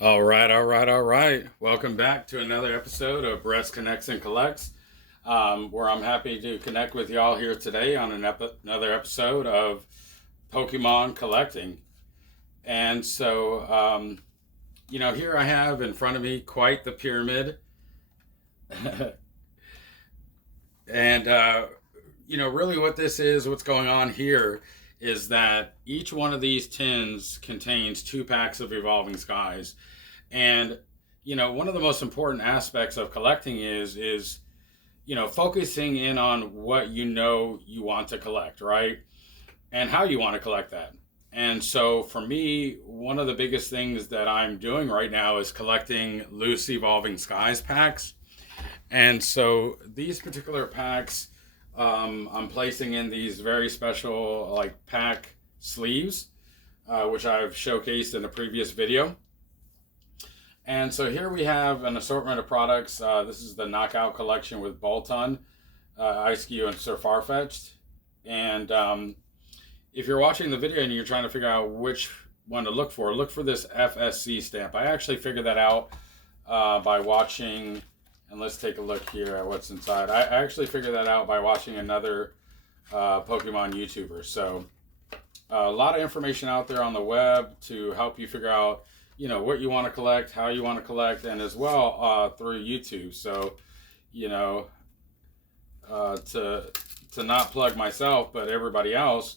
All right. Welcome back to another episode of Breast Connects and Collects, where I'm happy to connect with y'all here today on another episode of Pokemon collecting. And so, here I have in front of me quite the pyramid. and, really what this is, what's going on here is that each one of these tins contains 2 packs of Evolving Skies. And one of the most important aspects of collecting is focusing in on what you want to collect, right? And how you want to collect that. And so for me, one of the biggest things that I'm doing right now is collecting loose Evolving Skies packs. And so these particular packs, I'm placing in these very special like pack sleeves, which I've showcased in a previous video. And so here we have an assortment of products. This is the Knockout collection with Bolton, Ice-Q, and Sir Farfetch'd. And if you're watching the video and you're trying to figure out which one to look for this FSC stamp. I actually figured that out by watching, and let's take a look here at what's inside. I actually figured that out by watching another Pokemon YouTuber. So a lot of information out there on the web to help you figure out what you want to collect, how you want to collect, and as well through YouTube. So to not plug myself but everybody else,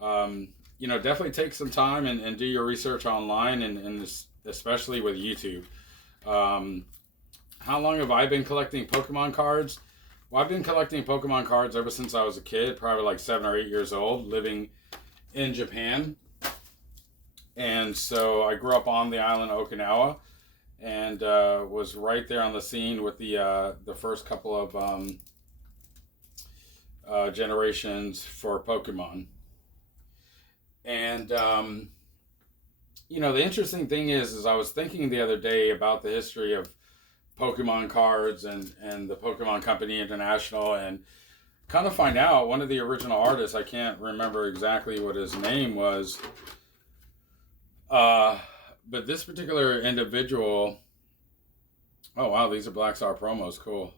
definitely take some time and do your research online, and especially with YouTube. How long have I been collecting Pokemon cards? Well, I've been collecting Pokemon cards ever since I was a kid, probably like 7 or 8 years old, living in Japan. And so I grew up on the island of Okinawa, and was right there on the scene with the first couple of generations for Pokemon. And the interesting thing is I was thinking the other day about the history of Pokemon cards and the Pokemon Company International, and kind of find out one of the original artists, I can't remember exactly what his name was, but this particular individual, oh wow, these are Black Star promos, cool.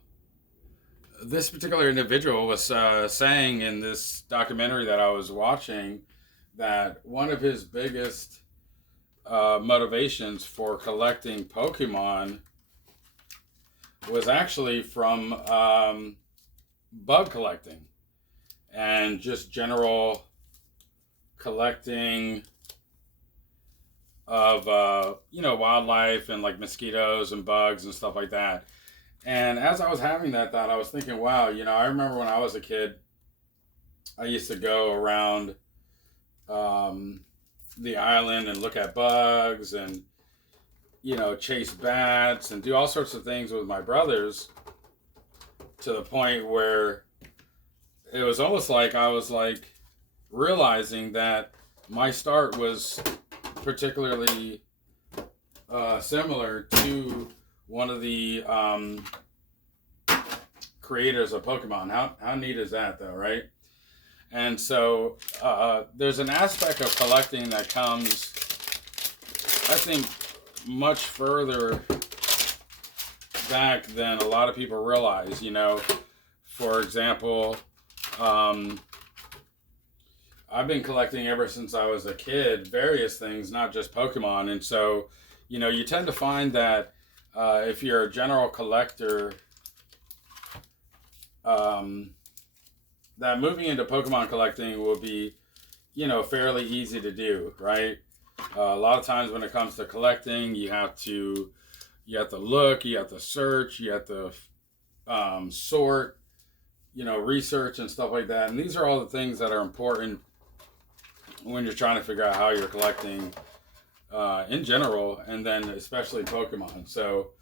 This particular individual was saying in this documentary that I was watching that one of his biggest motivations for collecting Pokemon was actually from bug collecting and just general collecting of wildlife and like mosquitoes and bugs and stuff like that. And as I was having that thought, I was thinking, wow, I remember when I was a kid, I used to go around the island and look at bugs and chase bats and do all sorts of things with my brothers, to the point where it was almost like I was like realizing that my start was particularly similar to one of the creators of Pokemon. How neat is that, though, right? And so there's an aspect of collecting that comes, I think, much further back than a lot of people realize. For example, I've been collecting ever since I was a kid, various things, not just Pokemon. And so, you tend to find that if you're a general collector, that moving into Pokemon collecting will be, fairly easy to do, right? A lot of times when it comes to collecting, you have to look, you have to search, you have to sort, research and stuff like that. And these are all the things that are important when you're trying to figure out how you're collecting in general, and then especially Pokemon. So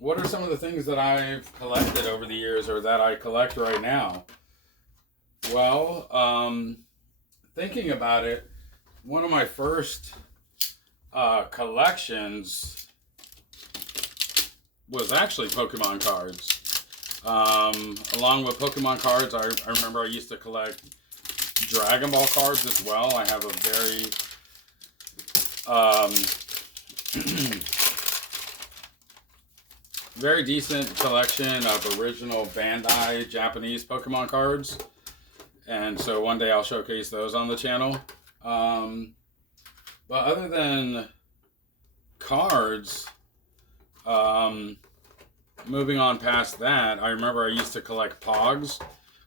what are some of the things that I've collected over the years, or that I collect right now? Well, thinking about it, one of my first collections was actually Pokemon cards. Along with Pokemon cards, I remember I used to collect Dragon Ball cards as well. I have a very Very decent collection of original Bandai Japanese Pokemon cards. And so one day I'll showcase those on the channel. But other than cards, moving on past that, I remember I used to collect Pogs,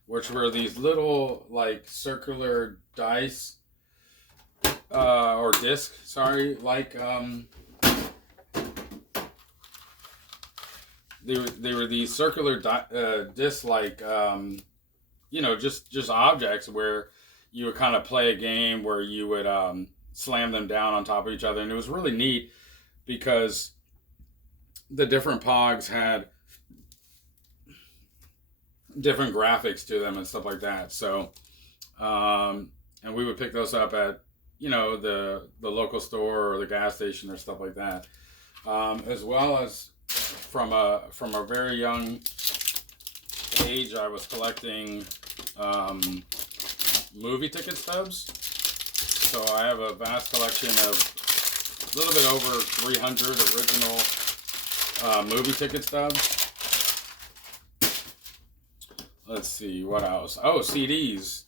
which were these little like circular dice or disc, sorry, like they were these circular disc like just objects where you would kind of play a game where you would slam them down on top of each other, and it was really neat because the different Pogs had different graphics to them and stuff like that. So, and we would pick those up at the local store or the gas station or stuff like that, as well as from a very young age, I was collecting movie ticket stubs. So I have a vast collection of a little bit over 300 original movie ticket stubs. Let's see, what else? Oh, CDs.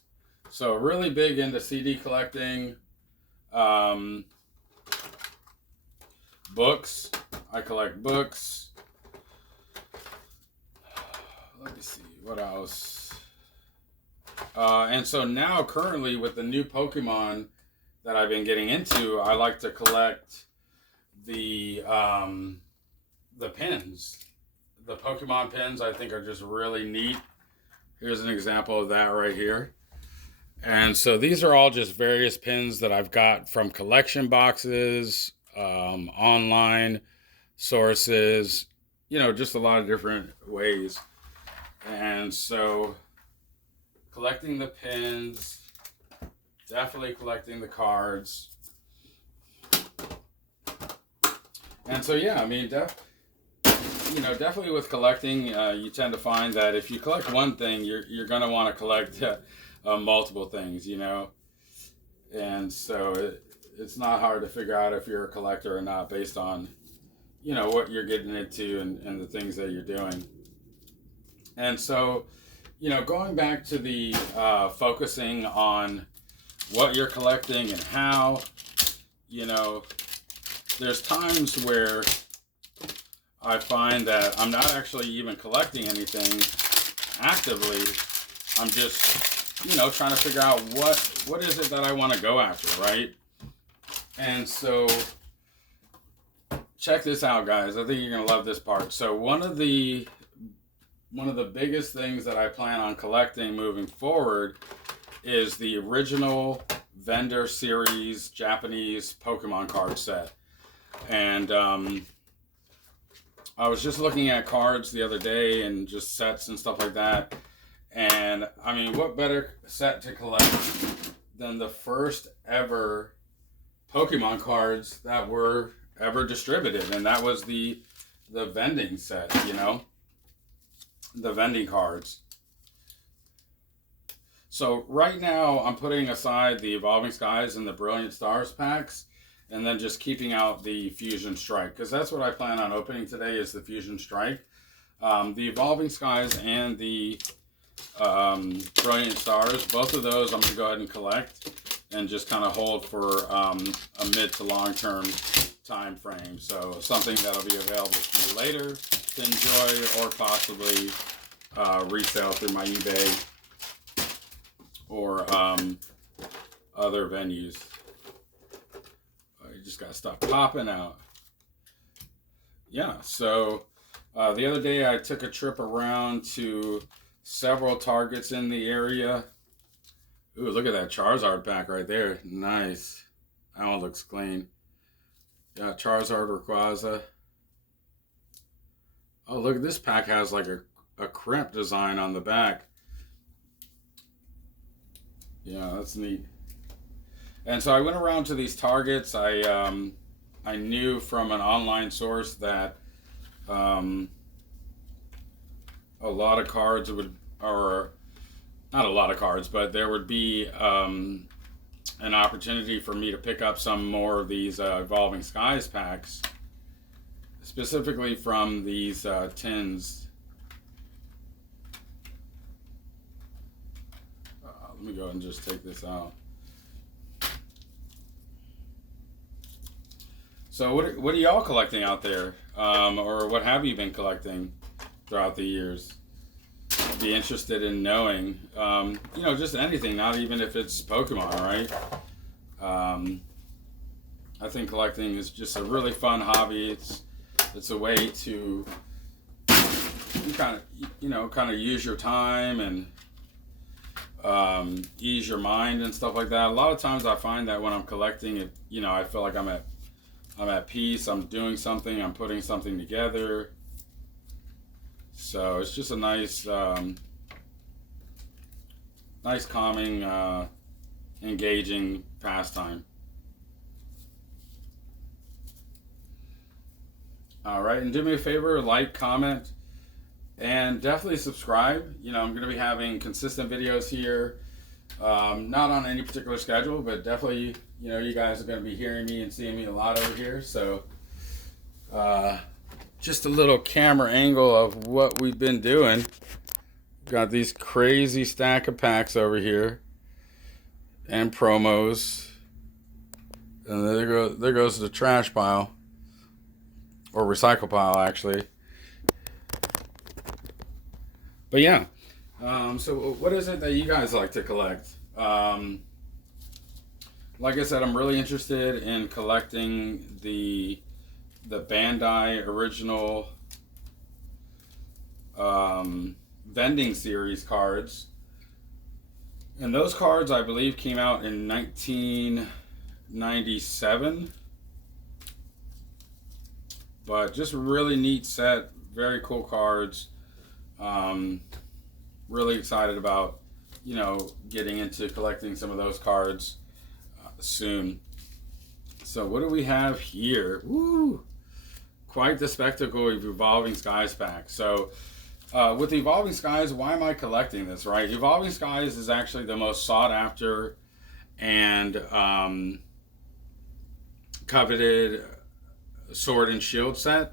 So really big into CD collecting. Books. I collect books. Let me see, what else? And so now currently with the new Pokemon that I've been getting into, I like to collect the pins. The Pokemon pins I think are just really neat. Here's an example of that right here. And so these are all just various pins that I've got from collection boxes, online sources, just a lot of different ways. And so collecting the pins, definitely collecting the cards. And so, yeah, I mean, definitely with collecting, you tend to find that if you collect one thing, you're going to want to collect multiple things, And so it's not hard to figure out if you're a collector or not based on, what you're getting into and the things that you're doing. And so, going back to the focusing on what you're collecting and how, there's times where I find that I'm not actually even collecting anything actively. I'm just, trying to figure out what is it that I want to go after, right? And so check this out, guys. I think you're going to love this part. So one of the biggest things that I plan on collecting moving forward is the original vendor series Japanese Pokemon card set. And I was just looking at cards the other day and just sets and stuff like that. And I mean, what better set to collect than the first ever Pokemon cards that were ever distributed? And that was the vending set, the vending cards. So right now I'm putting aside the Evolving Skies and the Brilliant Stars packs, and then just keeping out the Fusion Strike, because that's what I plan on opening today is the Fusion Strike. The Evolving Skies and the Brilliant Stars, both of those I'm going to go ahead and collect and just kind of hold for a mid to long term time frame. So something that'll be available to you later to enjoy, or possibly resale through my eBay or other venues. You just gotta stop popping out. Yeah, so the other day I took a trip around to several Targets in the area. Ooh, look at that Charizard pack right there. Nice. That one looks clean. Yeah, Charizard Rayquaza. Oh, look, this pack has like a crimp design on the back. Yeah, that's neat. And so I went around to these Targets. I knew from an online source that a lot of cards would, or not a lot of cards, but there would be an opportunity for me to pick up some more of these Evolving Skies packs. specifically from these tins. Let me go ahead and just take this out. So what are y'all collecting out there? Or what have you been collecting throughout the years? I'd be interested in knowing, just anything, not even if it's Pokemon, right? I think collecting is just a really fun hobby. It's a way to kind of use your time and ease your mind and stuff like that. A lot of times I find that when I'm collecting it, I feel like I'm at peace. I'm doing something. I'm putting something together. So it's just a nice calming, engaging pastime. All right, and do me a favor, like, comment, and definitely subscribe. I'm going to be having consistent videos here, not on any particular schedule, but definitely, you guys are going to be hearing me and seeing me a lot over here. So, just a little camera angle of what we've been doing. Got these crazy stack of packs over here, and promos, and there goes the trash pile. Or recycle pile, actually. But yeah, so what is it that you guys like to collect? Like I said, I'm really interested in collecting the Bandai original vending series cards. And those cards, I believe, came out in 1997. But just a really neat set, very cool cards. Really excited about, getting into collecting some of those cards soon. So what do we have here? Woo! Quite the spectacle of Evolving Skies pack. So with Evolving Skies, why am I collecting this, right? Evolving Skies is actually the most sought after and coveted Sword and Shield set.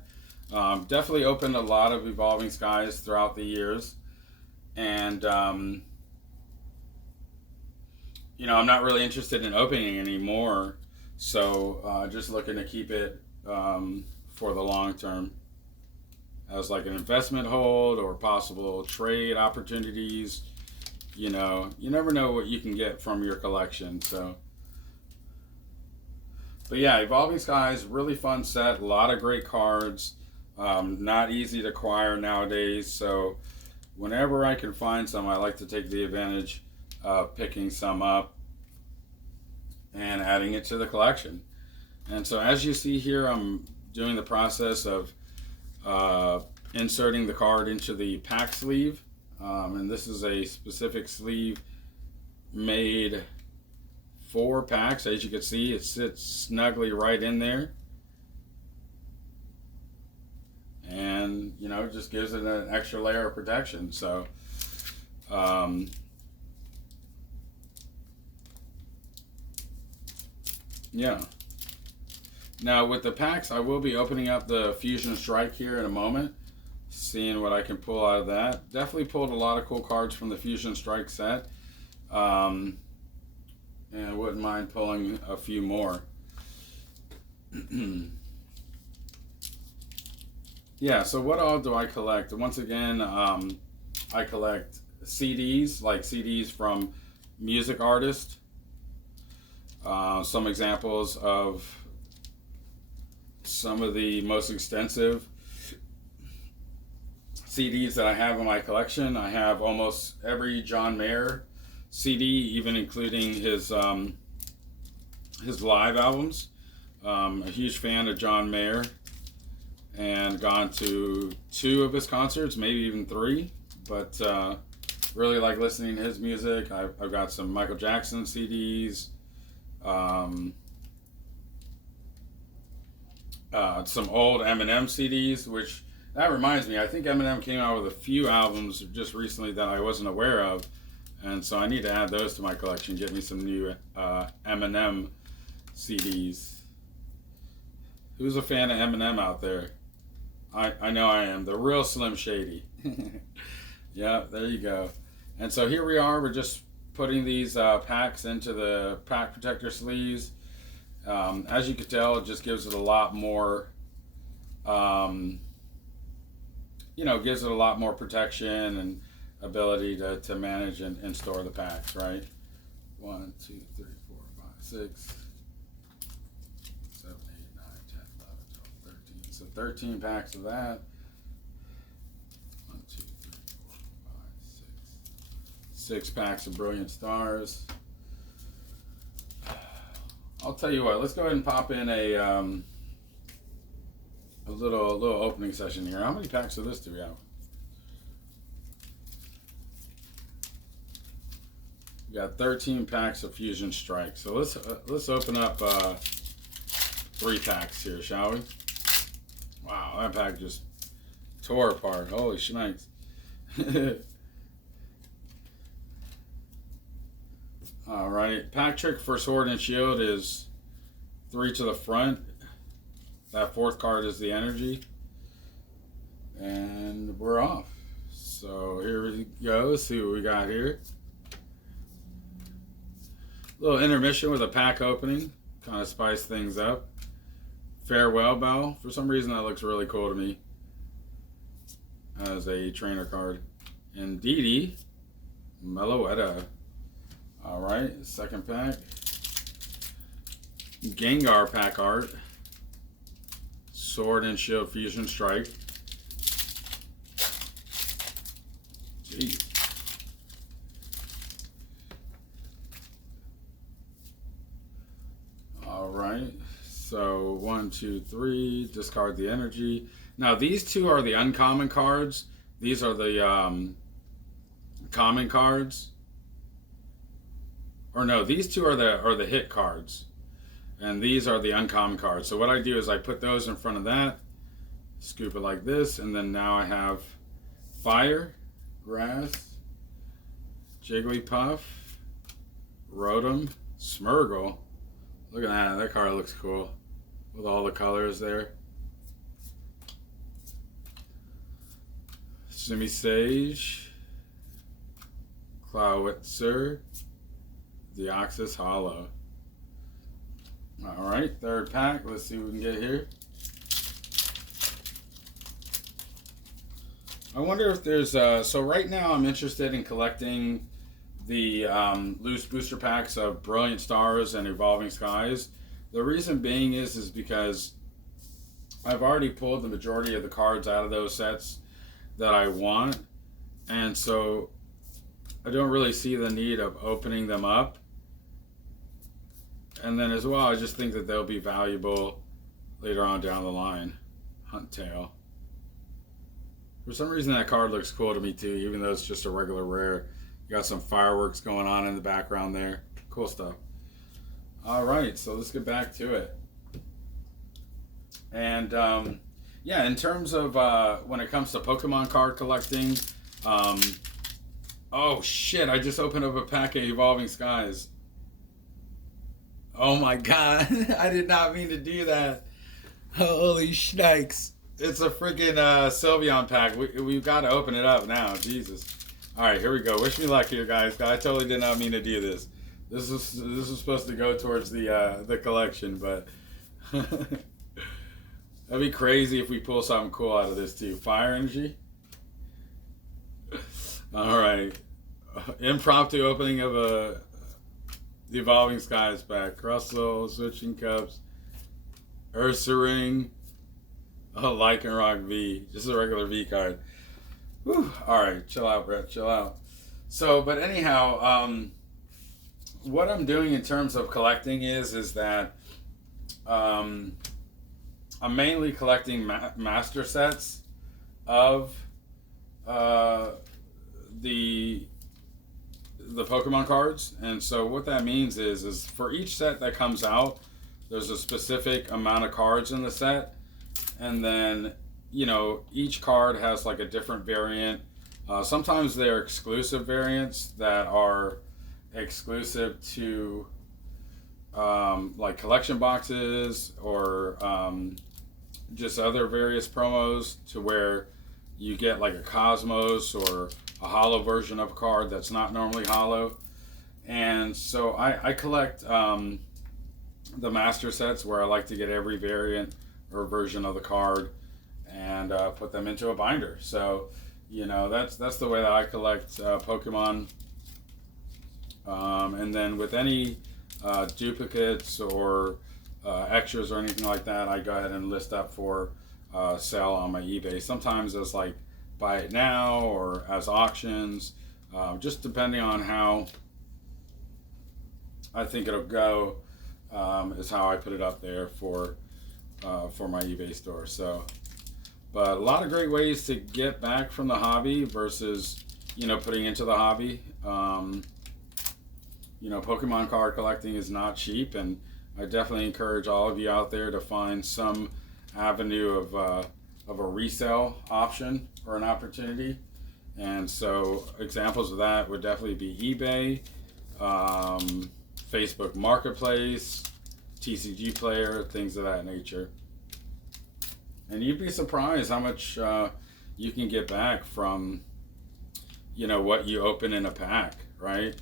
Definitely opened a lot of Evolving Skies throughout the years, and I'm not really interested in opening anymore, so just looking to keep it for the long term as like an investment hold or possible trade opportunities. You never know what you can get from your collection. So but yeah, Evolving Skies, really fun set, a lot of great cards, not easy to acquire nowadays, so whenever I can find some, I like to take the advantage of picking some up and adding it to the collection. And so as you see here, I'm doing the process of inserting the card into the pack sleeve, and this is a specific sleeve made 4 packs. As you can see, it sits snugly right in there, and it just gives it an extra layer of protection. So yeah, now with the packs, I will be opening up the Fusion Strike here in a moment, seeing what I can pull out of that. Definitely pulled a lot of cool cards from the Fusion Strike set, and I wouldn't mind pulling a few more. Yeah, so what all do I collect? Once again, I collect CDs, like CDs from music artists. Some examples of some of the most extensive CDs that I have in my collection. I have almost every John Mayer CD, even including his live albums. A huge fan of John Mayer, and gone to 2 of his concerts, maybe even 3. But really like listening to his music. I've got some Michael Jackson CDs, some old Eminem CDs, which that reminds me, I think Eminem came out with a few albums just recently that I wasn't aware of. And so I need to add those to my collection, get me some new Eminem CDs. Who's a fan of Eminem out there? I know I am. The real Slim Shady. Yeah, there you go. And so here we are. We're just putting these packs into the pack protector sleeves. As you can tell, it just gives it a lot more, um, gives it a lot more protection and ability to manage and store the packs, right? 1, 2, 3, 4, 5, 6, 7, 8, 9, 10, 11, 12, 13. So 13 packs of that. 1, 2, 3, 4, 5, 6 packs of Brilliant Stars. I'll tell you what. Let's go ahead and pop in a little opening session here. How many packs of this do we have? We got 13 packs of Fusion Strike. So let's open up 3 packs here, shall we? Wow, that pack just tore apart. Holy shnikes. All right, pack trick for Sword and Shield is 3 to the front. That 4th card is the energy. And we're off. So here we go. See what we got here. Little intermission with a pack opening. Kind of spice things up. Farewell Bell. For some reason that looks really cool to me. As a trainer card. And Dee Dee. Meloetta. Alright, second pack. Gengar pack art. Sword and Shield Fusion Strike. Jeez. Alright, so 1, 2, 3. Discard the energy. Now these 2 are the uncommon cards. These are the common cards. Or no, these 2 are the hit cards. And these are the uncommon cards. So what I do is I put those in front of that, scoop it like this, and then now I have Fire, Grass, Jigglypuff, Rotom, Smeargle. Look at that, that card looks cool with all the colors there. Simisage, Clawitzer, Deoxys Hollow. Alright, 3rd pack. Let's see what we can get here. I wonder if there's so right now I'm interested in collecting the loose booster packs of Brilliant Stars and Evolving Skies. The reason being is because I've already pulled the majority of the cards out of those sets that I want, and so I don't really see the need of opening them up. And then as well, I just think that they'll be valuable later on down the line. Huntail. For some reason that card looks cool to me too, even though it's just a regular rare. You got some fireworks going on in the background there. Cool stuff. Alright, so let's get back to it. And yeah, in terms of when it comes to Pokemon card collecting, oh shit, I just opened up a pack of Evolving Skies. Oh my god, I did not mean to do that. Holy shnikes. It's a freaking Sylveon pack. We've got to open it up now, Jesus. Alright, here we go. Wish me luck here, guys. I totally did not mean to do this. This is supposed to go towards the collection, but that'd be crazy if we pull something cool out of this too. Fire energy. All right, impromptu opening of the Evolving Skies pack. Russell, Switching Cups, Ursaring, Lycanroc V, just a regular V card. Whew. All right, chill out, Brett. Chill out. So, but anyhow, what I'm doing in terms of collecting is that I'm mainly collecting master sets of the Pokemon cards. And so what that means is for each set that comes out, there's a specific amount of cards in the set, and then each card has like a different variant. Sometimes they're exclusive variants that are exclusive to like collection boxes or just other various promos to where you get like a Cosmos or a hollow version of a card that's not normally hollow. And so I collect the master sets where I like to get every variant or version of the card and put them into a binder. So, that's the way that I collect Pokemon. And then with any duplicates or extras or anything like that, I go ahead and list up for sale on my eBay. Sometimes as like buy it now or as auctions, just depending on how I think it'll go, is how I put it up there for my eBay store. So, but a lot of great ways to get back from the hobby versus putting into the hobby. Pokemon card collecting is not cheap, and I definitely encourage all of you out there to find some avenue of a resale option or an opportunity. And so examples of that would definitely be eBay, Facebook Marketplace, TCG Player, things of that nature. And you'd be surprised how much you can get back from what you open in a pack, right?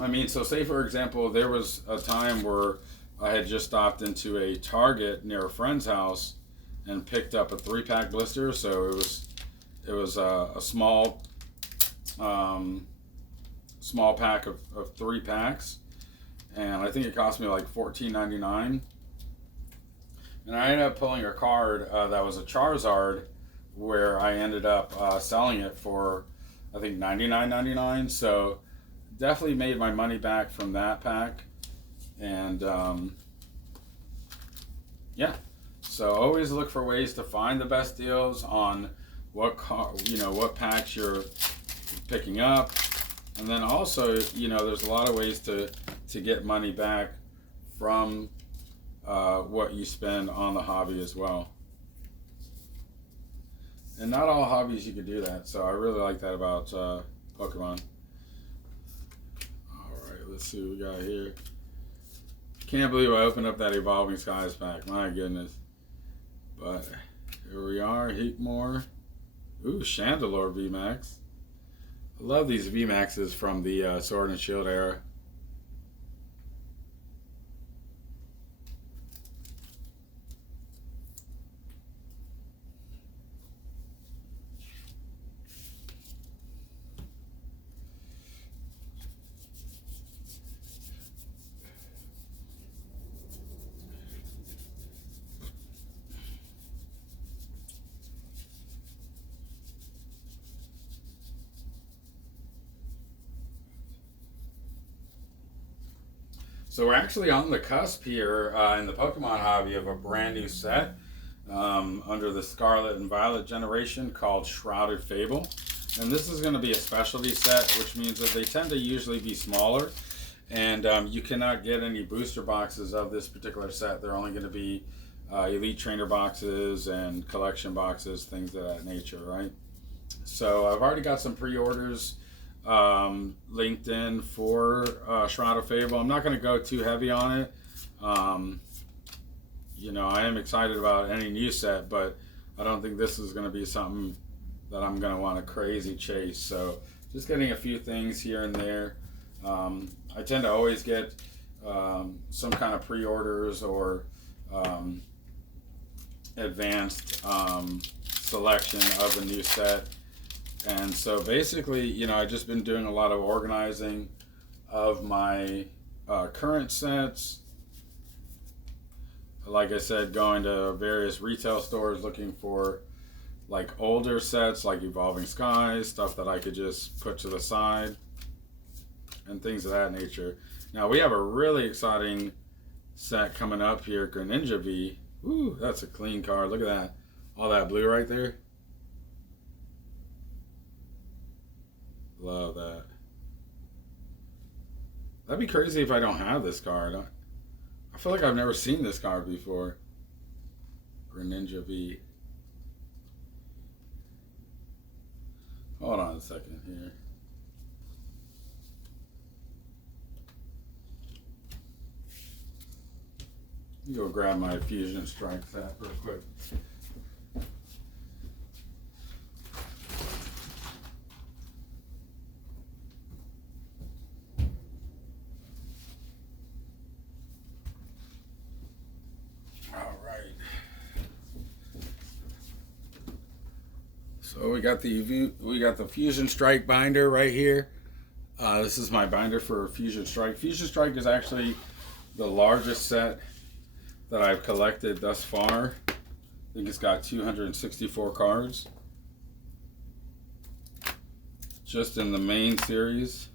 I mean, so say for example, there was a time where I had just stopped into a Target near a friend's house and picked up a 3-pack blister. So it was a small pack of 3 packs, and I think it cost me like $14.99. And I ended up pulling a card that was a Charizard, where I ended up selling it for I think $99.99. So definitely made my money back from that pack. And yeah, so always look for ways to find the best deals on what packs you're picking up. And then also, there's a lot of ways to get money back from what you spend on the hobby as well. And not all hobbies you can do that, so I really like that about Pokemon. Alright, let's see what we got here. Can't believe I opened up that Evolving Skies pack, my goodness. But here we are, Heatmore. Ooh, Chandelure VMAX. I love these VMAXs from the Sword and Shield era. So we're actually on the cusp here in the Pokemon hobby of a brand new set under the Scarlet and Violet generation called Shrouded Fable. And this is going to be a specialty set, which means that they tend to usually be smaller. And you cannot get any booster boxes of this particular set. They're only going to be Elite Trainer boxes and collection boxes, things of that nature, right? So I've already got some pre-orders linked in for Shroud of Fable. I'm not going to go too heavy on it. I am excited about any new set, but I don't think this is going to be something that I'm going to want to crazy chase. So just getting a few things here and there. I tend to always get some kind of pre-orders or advanced selection of a new set. And so basically, I've just been doing a lot of organizing of my current sets. Like I said, going to various retail stores looking for like older sets like Evolving Skies, stuff that I could just put to the side and things of that nature. Now we have a really exciting set coming up here, Greninja V. Ooh, that's a clean card. Look at that. All that blue right there. Love that. That'd be crazy if I don't have this card. I feel like I've never seen this card before. Greninja V. Hold on a second here. Go grab my Fusion Strike set real quick. All right. So we got the Fusion Strike binder right here. This is my binder for Fusion Strike. Fusion Strike is actually the largest set that I've collected thus far. I think it's got 264 cards. Just in the main series.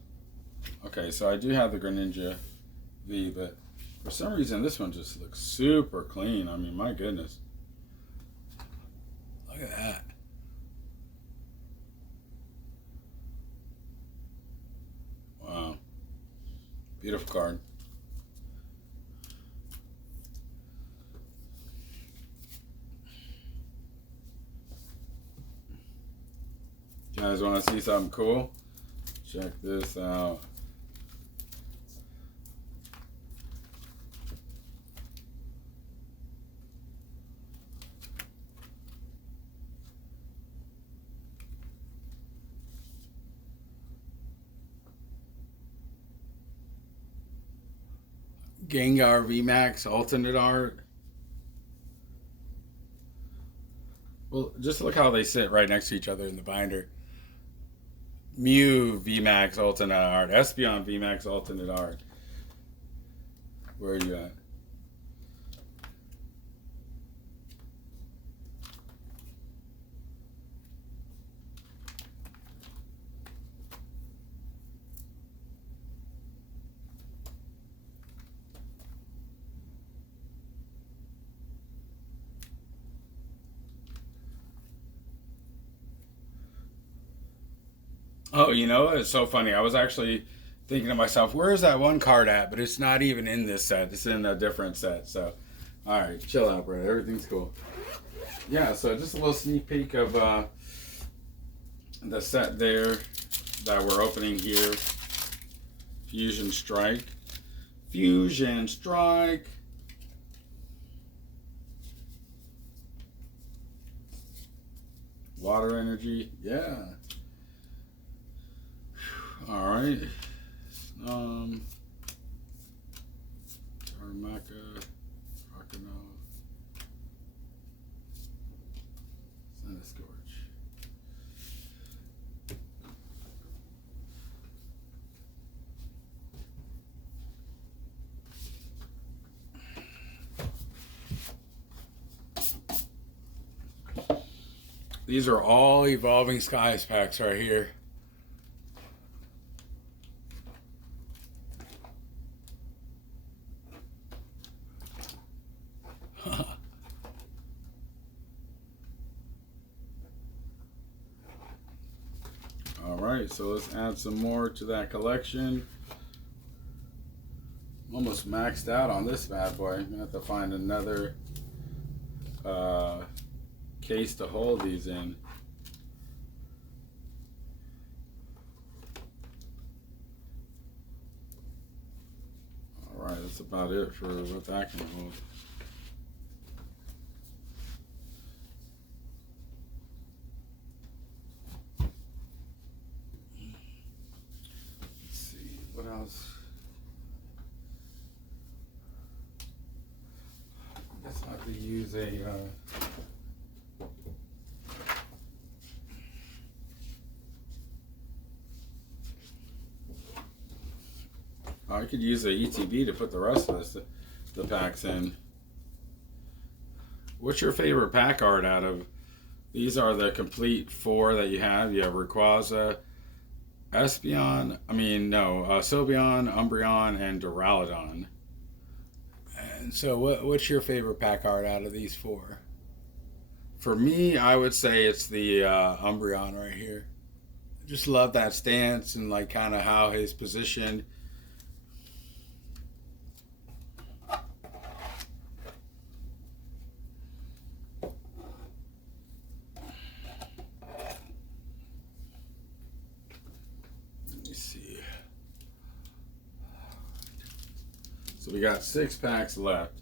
Okay, so I do have the Greninja V, but for some reason this one just looks super clean. I mean, my goodness. Look at that. Wow. Beautiful card. You guys want to see something cool? Check this out. Gengar VMAX alternate art. Well, just look how they sit right next to each other in the binder. Mew VMAX alternate art. Espeon VMAX alternate art. Where are you at? Oh, you know, it's so funny. I was actually thinking to myself, where is that one card at? But it's not even in this set. It's in a different set. So, all right, chill out, bro. Everything's cool. Yeah, so just a little sneak peek of the set there that we're opening here. Fusion Strike. Fusion Strike. Water Energy. Yeah. All right. Tarmaka, Rakano, Scorch. These are all Evolving Skies packs right here. Alright, so let's add some more to that collection. I'm almost maxed out on this bad boy. I'm going to have to find another case to hold these in. Alright, that's about it for what that can hold. What else? I guess I have to use a I could use a ETB to put the rest of the packs in. What's your favorite pack art out of? These are the complete 4 that you have. You have Rayquaza, Sylveon, Umbreon, and Duraludon. And so what's your favorite pack art out of these 4? For me, I would say it's the Umbreon right here. I just love that stance and like kind of how his position. So we got 6 packs left.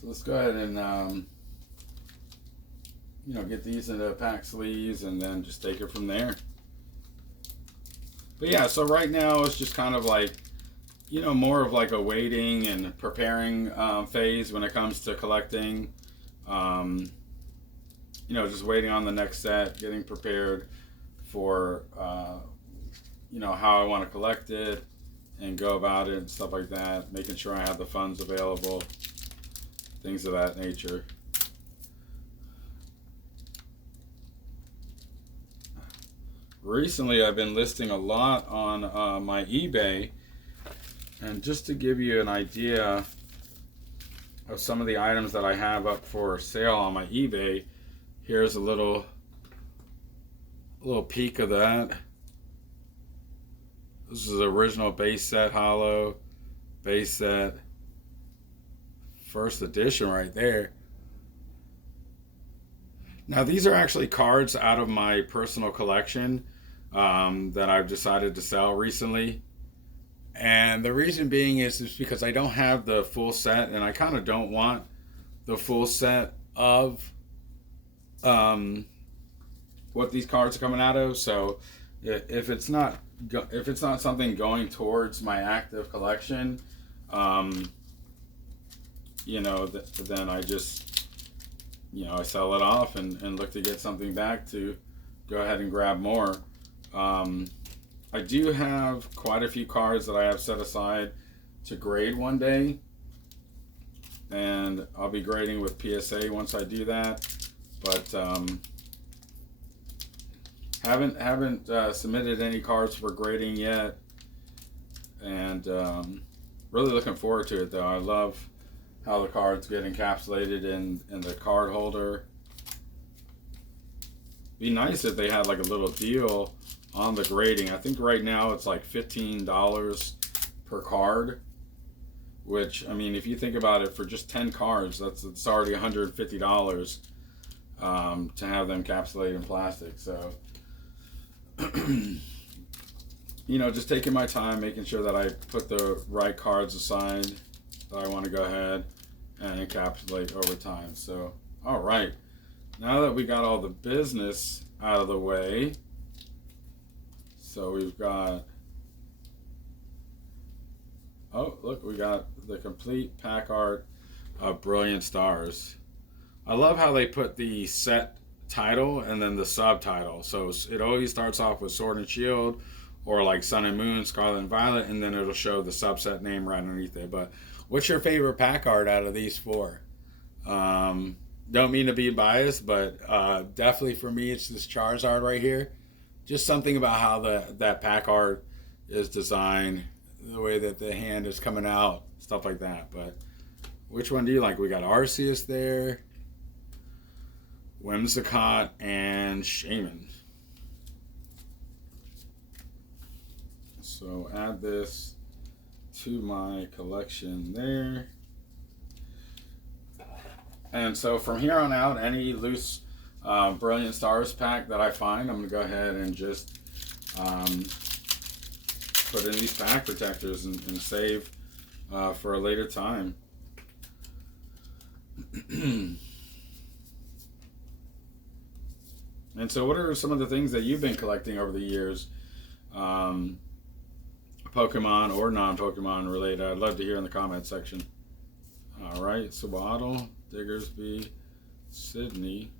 So let's go ahead and get these into pack sleeves and then just take it from there. But yeah, so right now it's just kind of like, more of like a waiting and preparing phase when it comes to collecting. Just waiting on the next set, getting prepared for, how I want to collect it and go about it and stuff like that. Making sure I have the funds available, things of that nature. Recently, I've been listing a lot on my eBay, and just to give you an idea of some of the items that I have up for sale on my eBay, here's a little peek of that. This is the original base set hollow, base set, first edition right there. Now these are actually cards out of my personal collection that I've decided to sell recently. And the reason being is because I don't have the full set, and I kind of don't want the full set of what these cards are coming out of. So if it's not something going towards my active collection, then I just I sell it off and look to get something back to go ahead and grab more. I do have quite a few cards that I have set aside to grade one day, and I'll be grading with PSA once I do that. But haven't submitted any cards for grading yet, and really looking forward to it though. I love how the cards get encapsulated in the card holder. Be nice if they had like a little deal on the grading. I think right now it's like $15 per card, which, I mean, if you think about it, for just 10 cards, it's already $150 to have them encapsulated in plastic. So just taking my time, making sure that I put the right cards aside that I want to go ahead and encapsulate over time. So, all right, now that we got all the business out of the way, so we've got, oh look, we got the complete pack art of Brilliant Stars. I love how they put the set title and then the subtitle. So it always starts off with Sword and Shield, or like Sun and Moon, Scarlet and Violet, and then it'll show the subset name right underneath it. But what's your favorite pack art out of these four? Don't mean to be biased, but definitely for me, it's this Charizard right here. Just something about how that pack art is designed, the way that the hand is coming out, stuff like that. But which one do you like? We got Arceus there, Whimsicott, and Shaman. So add this to my collection there. And so from here on out, any loose Brilliant Stars pack that I find, I'm going to go ahead and just put in these pack protectors and save for a later time. And so what are some of the things that you've been collecting over the years? Pokemon or non-Pokemon related? I'd love to hear in the comment section. All right, Swaddle, Diggersby, Sydney,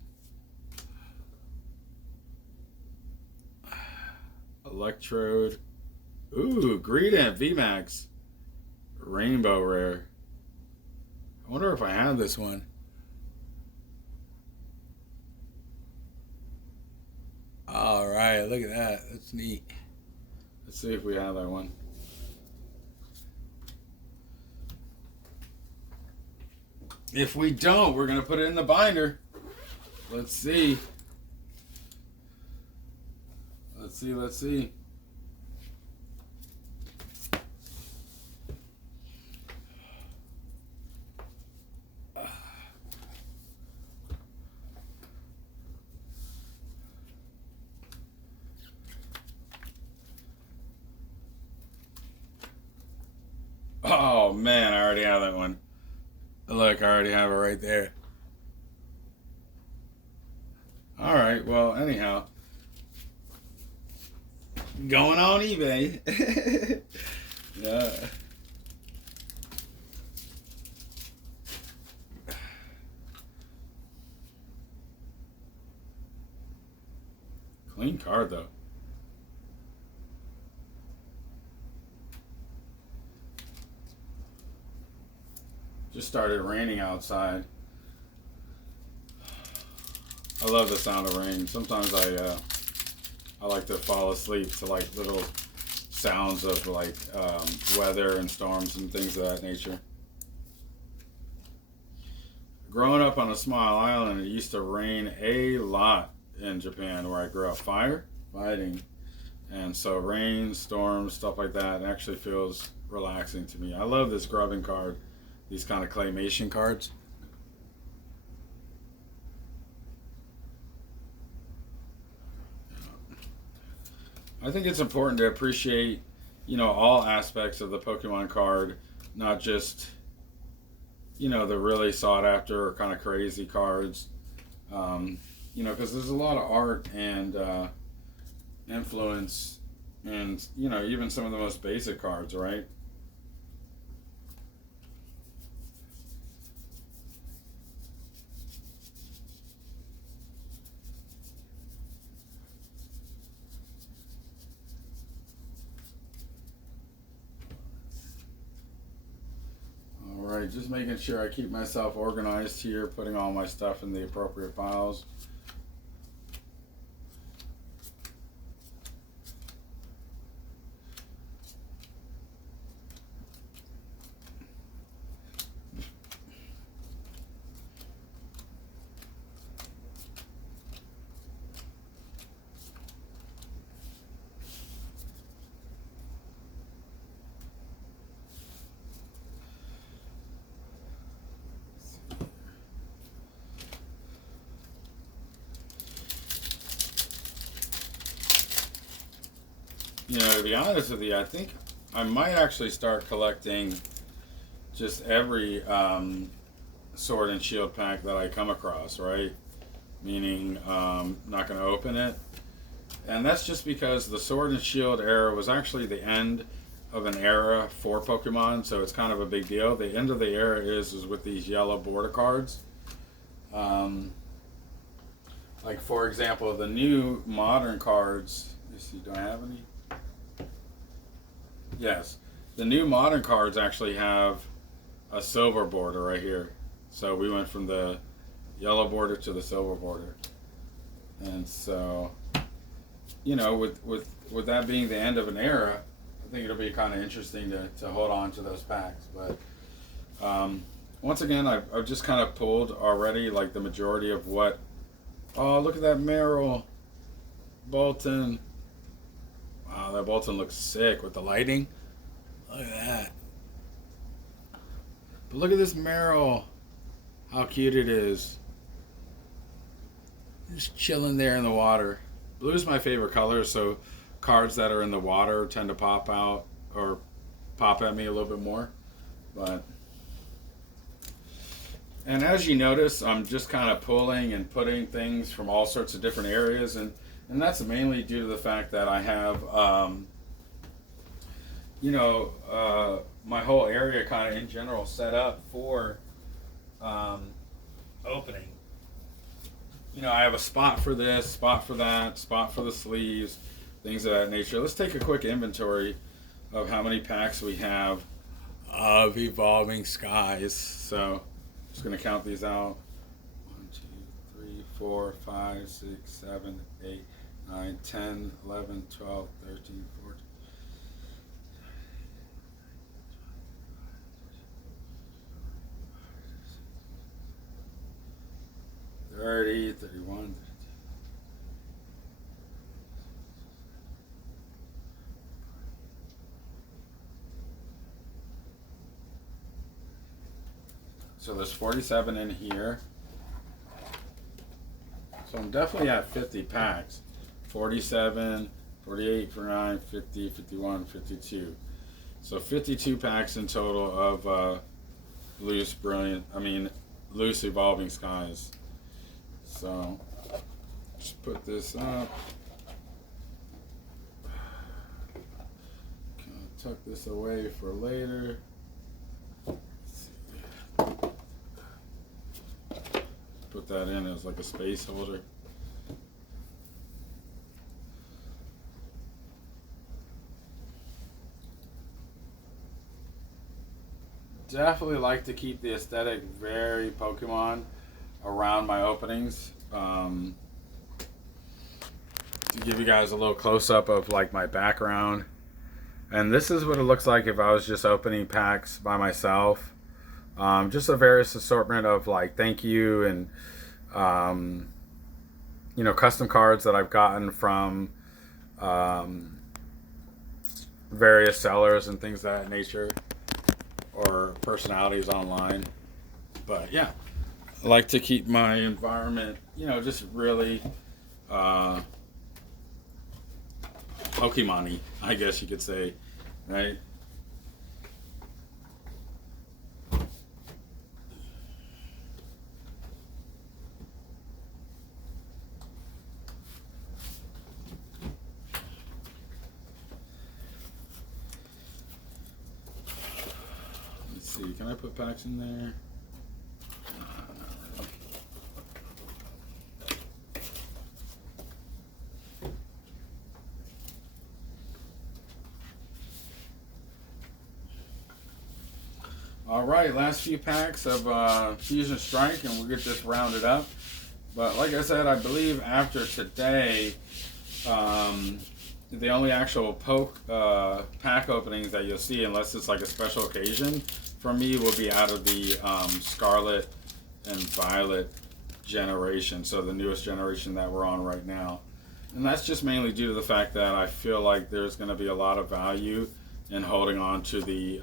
Electrode, ooh, Greedent, VMAX, Rainbow Rare. I wonder if I have this one. All right, look at that. That's neat. Let's see if we have that one. If we don't, we're going to put it in the binder. Let's see. Let's see. Oh man, I already have that one. Look, I already have it right there. All right. Well, anyhow, going on eBay. Yeah. Clean card though. Just started raining outside. I love the sound of rain. Sometimes I like to fall asleep to like little sounds of like weather and storms and things of that nature. Growing up on a small island, it used to rain a lot in Japan where I grew up. Fighting, and so rain, storms, stuff like that actually feels relaxing to me. I love this grubbing card, these kind of claymation cards. I think it's important to appreciate, all aspects of the Pokemon card, not just, the really sought after or kind of crazy cards. Because there's a lot of art and influence, and even some of the most basic cards, right? All right, just making sure I keep myself organized here, putting all my stuff in the appropriate files. To be honest with you, I think I might actually start collecting just every sword and shield pack that I come across, right? Meaning, not going to open it. And that's just because the sword and shield era was actually the end of an era for Pokemon, so it's kind of a big deal. The end of the era is with these yellow border cards. Like, for example, the new modern cards. Let's see, do I have any? Yes. The new modern cards actually have a silver border right here. So we went from the yellow border to the silver border. And so, with that being the end of an era, I think it'll be kind of interesting to hold on to those packs. But once again, I've just kind of pulled already like the majority of what. Oh, look at that Meryl Bolton. Wow, that Bolton looks sick with the lighting. Look at that. But look at this Meryl. How cute it is. Just chilling there in the water. Blue is my favorite color, so cards that are in the water tend to pop out or pop at me a little bit more. And as you notice, I'm just kind of pulling and putting things from all sorts of different areas, and that's mainly due to the fact that I have, my whole area kind of in general set up for opening. I have a spot for this, spot for that, spot for the sleeves, things of that nature. Let's take a quick inventory of how many packs we have of Evolving Skies. So I'm just going to count these out. 1, 2, 3, 4, 5, 6, 7, 8, 9, 10, 11, 12, 13, 14. 30, 31. So there's 47 in here. So I'm definitely at 50 packs. 47, 48, 49, 50, 51, 52. So 52 packs in total loose, brilliant, loose evolving skies. So, just put this up. Kind of tuck this away for later. Put that in as like a space holder. Definitely like to keep the aesthetic very Pokemon around my openings. To give you guys a little close up of like my background. And this is what it looks like if I was just opening packs by myself. Just a various assortment of like thank you and custom cards that I've gotten from various sellers and things of that nature, or personalities online. But yeah, I like to keep my environment, just really Pokemon-y, I guess you could say, right? Let's see, can I put packs in there? All right, last few packs of Fusion Strike, and we'll get this rounded up. But like I said, I believe after today, the only actual pack openings that you'll see, unless it's like a special occasion, for me will be out of the Scarlet and Violet generation, so the newest generation that we're on right now. And that's just mainly due to the fact that I feel like there's going to be a lot of value in holding on to the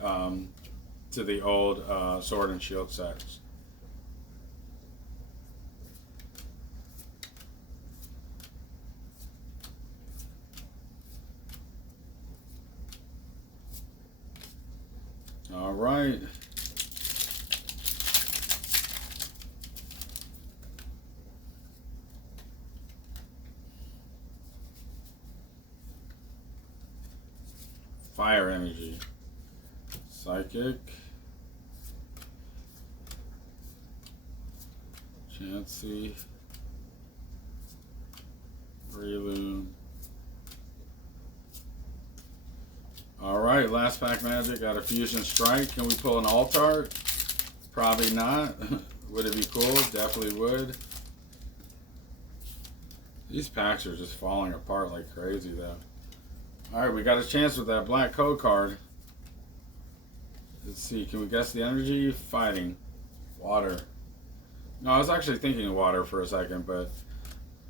old Sword and Shield sets. All right. Fire Energy, Psychic, Chansey, Breloom. All right, last pack magic. Got a Fusion Strike. Can we pull an Altart? Probably not. Would it be cool? Definitely would. These packs are just falling apart like crazy, though. All right, we got a chance with that black code card. Let's see. Can we guess the energy? Fighting. Water. No, I was actually thinking water for a second, but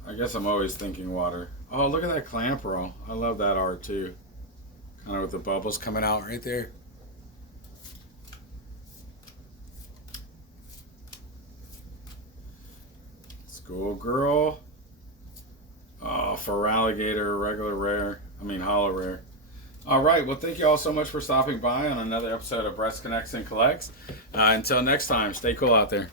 I guess I'm always thinking water. Oh, look at that clamp roll. I love that art, too. Kind of with the bubbles coming out right there. Schoolgirl. Oh, for alligator, regular rare. Hollow rare. All right. Well, thank you all so much for stopping by on another episode of Breast Connects and Collects. Until next time, stay cool out there.